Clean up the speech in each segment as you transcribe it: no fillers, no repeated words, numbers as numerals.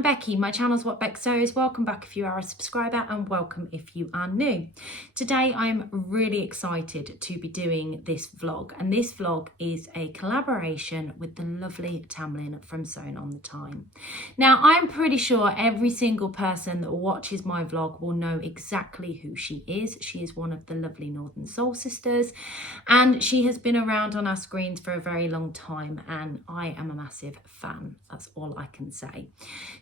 I'm Becky. My channel's What Beck Sews. Welcome back if you are a subscriber and welcome if you are new. Today I'm really excited to be doing this vlog, and this vlog is a collaboration with the lovely Tamlin from Sewn on the Time. Now I'm pretty sure every single person that watches my vlog will know exactly who she is. She is one of the lovely Northern Soul sisters and she has been around on our screens for a very long time, and I am a massive fan. That's all I can say.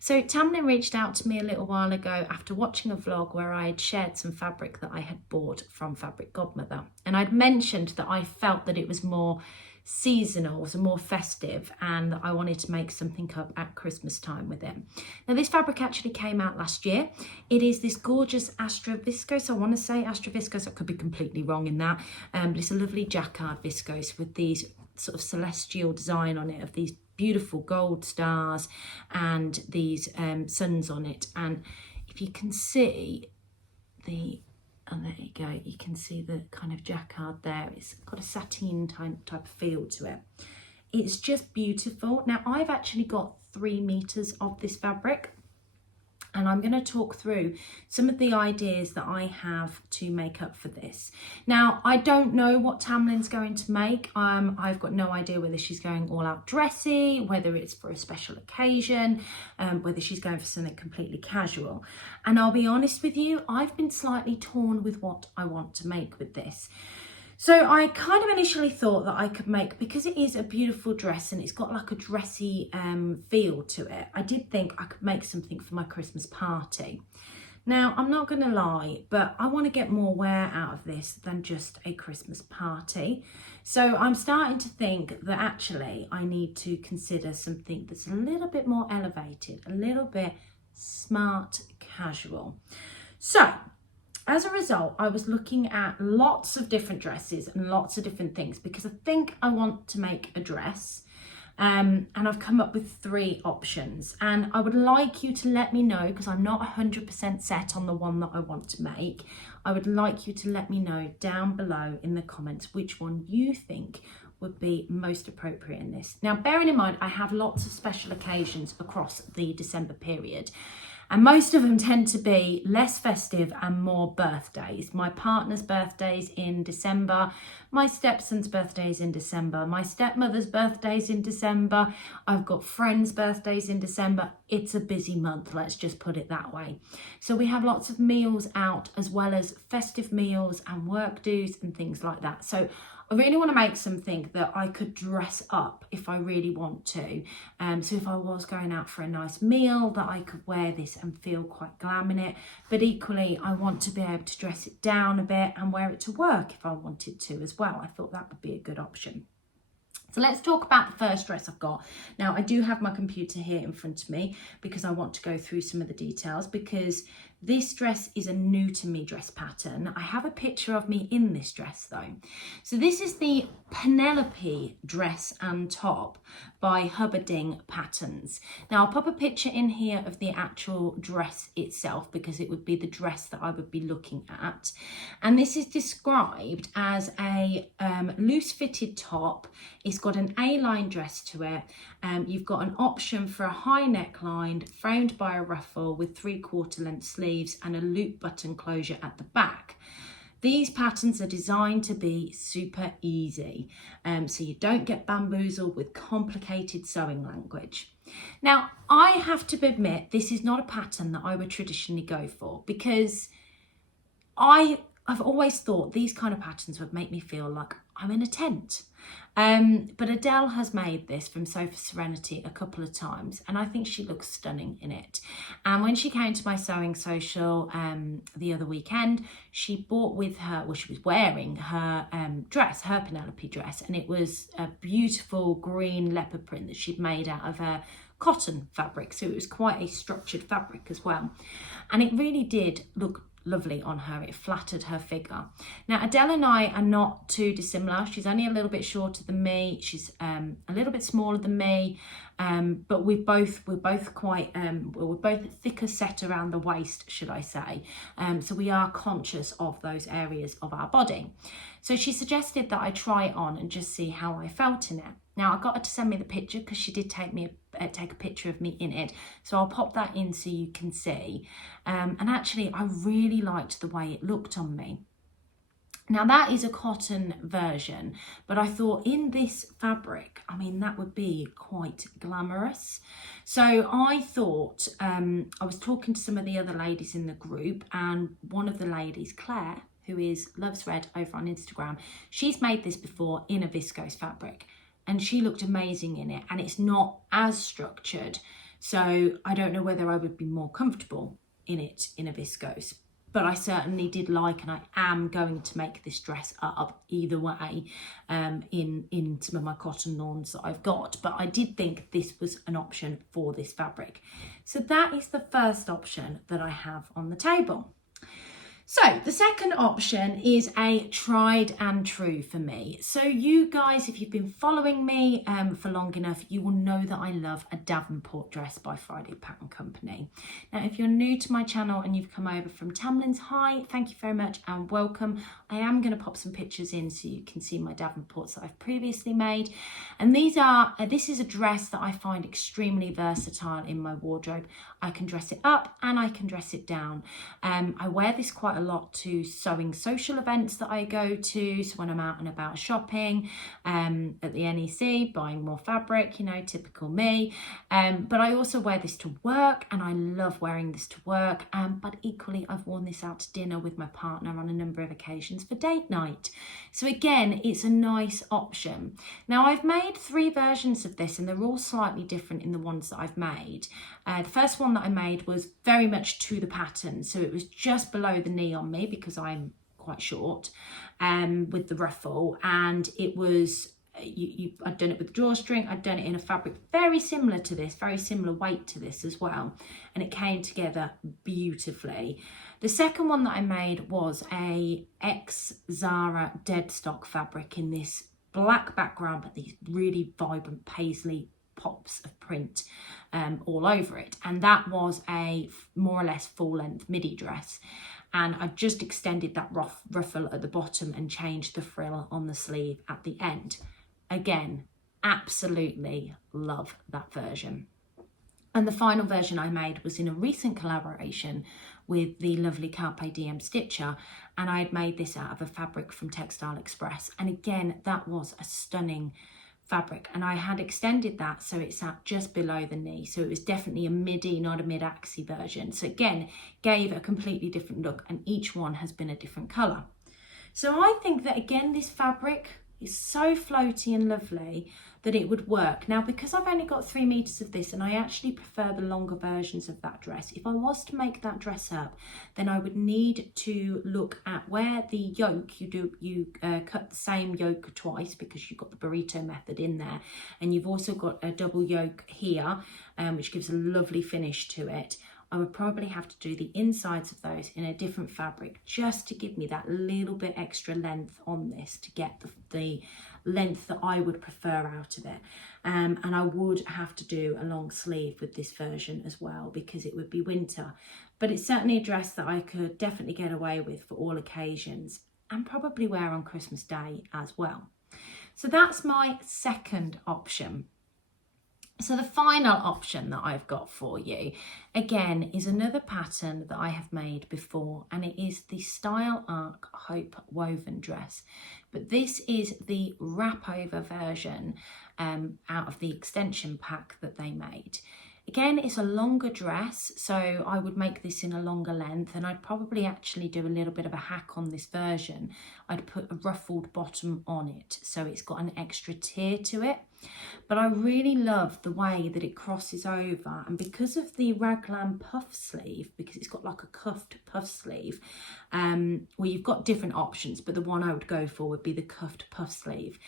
So Tamlin reached out to me a little while ago after watching a vlog where I had shared some fabric that I had bought from Fabric Godmother, and I'd mentioned that I felt that it was more seasonal, so more festive, and that I wanted to make something up at Christmas time with it. Now this fabric actually came out last year. It is this gorgeous Astra Viscose. I want to say Astra Viscose, I could be completely wrong in that, but it's a lovely jacquard viscose with these sort of celestial design on it of these beautiful gold stars and these suns on it. And if you can see and there you go, you can see the kind of jacquard there. It's got a sateen type of feel to it. It's just beautiful. Now I've actually got 3 meters of this fabric, and I'm going to talk through some of the ideas that I have to make up for this. Now, I don't know what Tamlin's going to make. I've got no idea whether she's going all out dressy, whether it's for a special occasion, whether she's going for something completely casual. And I'll be honest with you, I've been slightly torn with what I want to make with this. So I kind of initially thought that I could make, because it is a beautiful dress and it's got like a dressy feel to it, I did think I could make something for my Christmas party. Now, I'm not going to lie, but I want to get more wear out of this than just a Christmas party. So I'm starting to think that actually I need to consider something that's a little bit more elevated, a little bit smart casual. So as a result, I was looking at lots of different dresses and lots of different things because I think I want to make a dress, and I've come up with 3 options, and I would like you to let me know, because I'm not 100% set on the one that I want to make. I would like you to let me know down below in the comments which one you think would be most appropriate in this. Now, bearing in mind, I have lots of special occasions across the December period, and most of them tend to be less festive and more birthdays. My partner's birthday's in December, my stepson's birthday's in December, my stepmother's birthday's in December, I've got friends' birthdays in December. It's a busy month, let's just put it that way. So we have lots of meals out, as well as festive meals and work dues and things like that. So I really want to make something that I could dress up if I really want to. So if I was going out for a nice meal, that I could wear this and feel quite glam in it. But equally, I want to be able to dress it down a bit and wear it to work if I wanted to as well. I thought that would be a good option. So let's talk about the first dress I've got. Now, I do have my computer here in front of me because I want to go through some of the details, because this dress is a new to me dress pattern. I have a picture of me in this dress though. So this is the Penelope dress and top by Hubba Patterns. Now I'll pop a picture in here of the actual dress itself, because it would be the dress that I would be looking at. And this is described as a loose fitted top. It's got an A-line dress to it. You've got an option for a high neckline framed by a ruffle with 3/4 length sleeves and a loop button closure at the back. These patterns are designed to be super easy, so you don't get bamboozled with complicated sewing language. Now, I have to admit, this is not a pattern that I would traditionally go for, because I've always thought these kind of patterns would make me feel like I'm in a tent. But Adele has made this from Sofa Serenity a couple of times, and I think she looks stunning in it. And when she came to my sewing social the other weekend, she brought with her, well, she was wearing her dress, her Penelope dress, and it was a beautiful green leopard print that she'd made out of her cotton fabric. So it was quite a structured fabric as well. And it really did look lovely on her. It flattered her figure. Now Adele and I are not too dissimilar. She's only a little bit shorter than me. She's a little bit smaller than me, but we're both quite we're both thicker set around the waist, should I say. So we are conscious of those areas of our body. So she suggested that I try it on and just see how I felt in it. Now I got her to send me the picture because she did take a picture of me in it. So I'll pop that in so you can see. And actually I really liked the way it looked on me. Now that is a cotton version, but I thought in this fabric, I mean, that would be quite glamorous. So I thought, I was talking to some of the other ladies in the group, and one of the ladies, Claire, who is Loves Red over on Instagram, she's made this before in a viscose fabric and she looked amazing in it, and it's not as structured. So I don't know whether I would be more comfortable in it in a viscose. But I certainly did like, and I am going to make this dress up either way in some of my cotton lawns that I've got. But I did think this was an option for this fabric. So that is the first option that I have on the table. So the second option is a tried and true for me. So you guys, if you've been following me for long enough, you will know that I love a Davenport dress by Friday Pattern Company. Now, if you're new to my channel and you've come over from Tamlin's, hi, thank you very much and welcome. I am going to pop some pictures in so you can see my Davenports that I've previously made. And this is a dress that I find extremely versatile in my wardrobe. I can dress it up and I can dress it down. I wear this quite a lot to sewing social events that I go to. So when I'm out and about shopping at the NEC, buying more fabric, you know, typical me. But I also wear this to work, and I love wearing this to work. But equally, I've worn this out to dinner with my partner on a number of occasions for date night. So again, it's a nice option. Now I've made 3 versions of this, and they're all slightly different in the ones that I've made. The first one that I made was very much to the pattern. So it was just below the knee on me because I'm quite short with the ruffle, and it was I'd done it with drawstring. I'd done it in a fabric very similar to this, very similar weight to this as well, and it came together beautifully. The second one that I made was a Zara dead stock fabric in this black background, but these really vibrant paisley pops of print all over it, and that was a more or less full length midi dress, and I just extended that ruffle at the bottom and changed the frill on the sleeve at the end. Again, absolutely love that version. And the final version I made was in a recent collaboration with the lovely Carpe Diem stitcher, and I had made this out of a fabric from Textile Express, and again, that was a stunning fabric, and I had extended that so it sat just below the knee, so it was definitely a midi, not a mid-axi version. So again, gave a completely different look, and each one has been a different colour. So I think that again, this fabric is so floaty and lovely that it would work. Now, because I've only got 3 meters of this, and I actually prefer the longer versions of that dress, if I was to make that dress up, then I would need to look at where the yoke, you cut the same yoke twice because you've got the burrito method in there, and you've also got a double yoke here, which gives a lovely finish to it. I would probably have to do the insides of those in a different fabric just to give me that little bit extra length on this to get the length that I would prefer out of it. And I would have to do a long sleeve with this version as well because it would be winter. But it's certainly a dress that I could definitely get away with for all occasions and probably wear on Christmas Day as well. So that's my second option. So the final option that I've got for you, again, is another pattern that I have made before, and it is the Style Arc Hope woven dress. But this is the wrap over version out of the extension pack that they made. Again, it's a longer dress, so I would make this in a longer length, and I'd probably actually do a little bit of a hack on this version. I'd put a ruffled bottom on it, so it's got an extra tier to it. But I really love the way that it crosses over, and because of the raglan puff sleeve, because it's got like a cuffed puff sleeve, well, you've got different options, but the one I would go for would be the cuffed puff sleeve.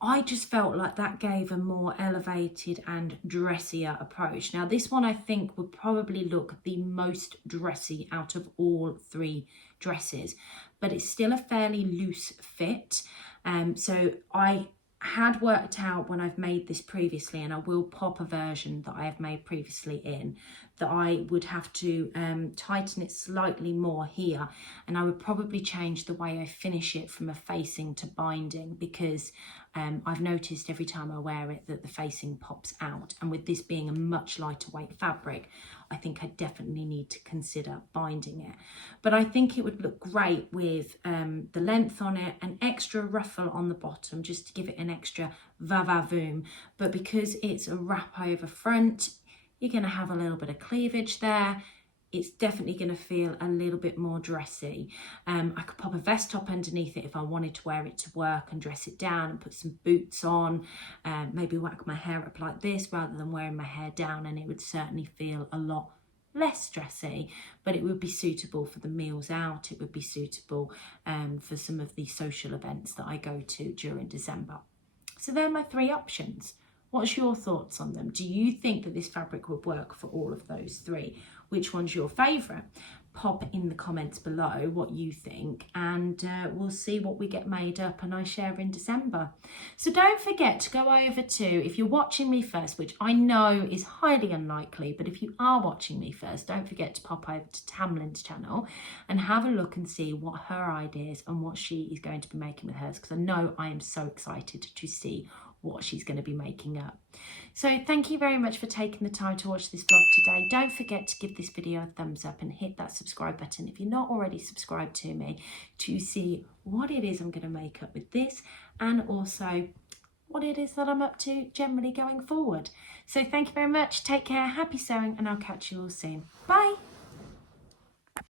I just felt like that gave a more elevated and dressier approach. Now, this one I think would probably look the most dressy out of all 3 dresses, but it's still a fairly loose fit. So I had worked out when I've made this previously, and I will pop a version that I have made previously in, that I would have to tighten it slightly more here, and I would probably change the way I finish it from a facing to binding, because I've noticed every time I wear it that the facing pops out, and with this being a much lighter weight fabric, I think I definitely need to consider binding it. But I think it would look great with the length on it, an extra ruffle on the bottom just to give it an extra va-va-voom. But because it's a wrap over front, you're going to have a little bit of cleavage there. It's definitely going to feel a little bit more dressy. I could pop a vest top underneath it if I wanted to wear it to work and dress it down and put some boots on, maybe whack my hair up like this rather than wearing my hair down, and it would certainly feel a lot less dressy, but it would be suitable for the meals out. It would be suitable for some of the social events that I go to during December. So they're my 3 options. What's your thoughts on them? Do you think that this fabric would work for all of those 3? Which one's your favourite? Pop in the comments below what you think, and we'll see what we get made up and I share in December. So don't forget to go over to, if you're watching me first, which I know is highly unlikely, but if you are watching me first, don't forget to pop over to Tamlin's channel and have a look and see what her ideas and what she is going to be making with hers, because I know I am so excited to see what she's going to be making up. So thank you very much for taking the time to watch this vlog today. Don't forget to give this video a thumbs up and hit that subscribe button if you're not already subscribed to me, to see what it is I'm going to make up with this, and also what it is that I'm up to generally going forward. So thank you very much, take care, happy sewing, and I'll catch you all soon. Bye.